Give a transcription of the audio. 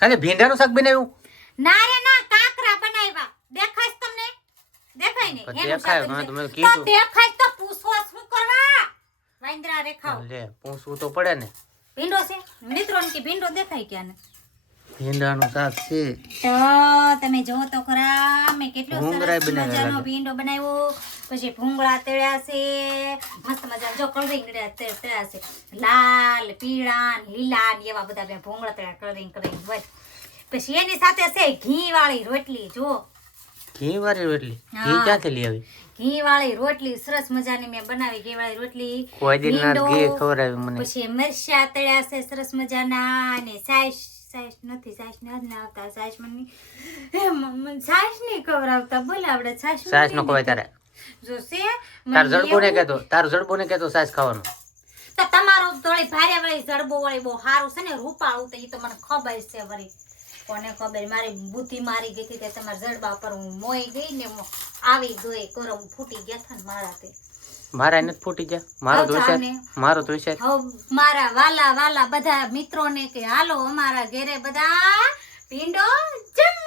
ખાલી ભીંડાનું શાક બનાવ્યું? ના રે ના, કાકરા બનાવ્યા. દેખાય છે તમને? દેખાય ને? એનું દેખાય, શાક મેં તમને તો કીધું. દેખાય તો પૂછવા શું કરવા? વાંદરા રેખાઓ. લે પૂછવું તો પડે ને. ભીંડો છે મિત્રોને કે ભીંડો દેખાય ક્યાં ને? ભીંડાનું શાક છે. તો તમે જો તો ખરા, મેં કેટલો ભૂંગળા સરસ બનાવ્યા મજાનો લાગે. ભીંડો બનાવ્યો. પછી ભૂંગળા તળ્યા છે મસ્ત મજા. જો કલરિંગ તળ્યા છે, લાલ પીળા ને લીલા ને એવા બધા મેં ભૂંગળા તળ્યા કલરિંગ હોય. પછી એની સાથે છે ઘી વાળી રોટલી. જો ઘી વાળી રોટલી? હા. ઘી ક્યાંથી લઈ આવી? ઘી વાળી રોટલી સરસ મજાની મેં બનાવી. ઘી વાળી રોટલી, કોઈ દિન ના ભીંડો, ઘી ખવડાવ્યું મને. પછી મરચા તળ્યા છે સરસ મજાના. અને સાઈશ નથી આવતા. સાઈશ નહીં ખવડાવતા. બોલે આપણે સાસ નો ખવાય તારે. જો છે તાર મને જડબો ને એવું- કહેતો, તાર જડબો ને કહેતો સાસ ખાવાનું. તો તમારો થોડી ભારે વાળી જડબો વાળી બહુ સારું છે ને, રૂપાળું. તો એ તો મને ખબર છે વળી. કોને ખબર, મારી બુદ્ધિ મારી ગઈ હતી તે તમારા જડબા પર હું મોઈ ગઈ ને આવી ગઈ કરમ ફૂટી ગયા હતા ને મારા તે. મારા નથી ફૂટી જાય. મારો હવે તો જાઓ છે, ને. મારો તો છે. હવે મારા વાલા બધા મિત્રોને કે હાલો અમારા ઘરે બધા ભીંડો જમ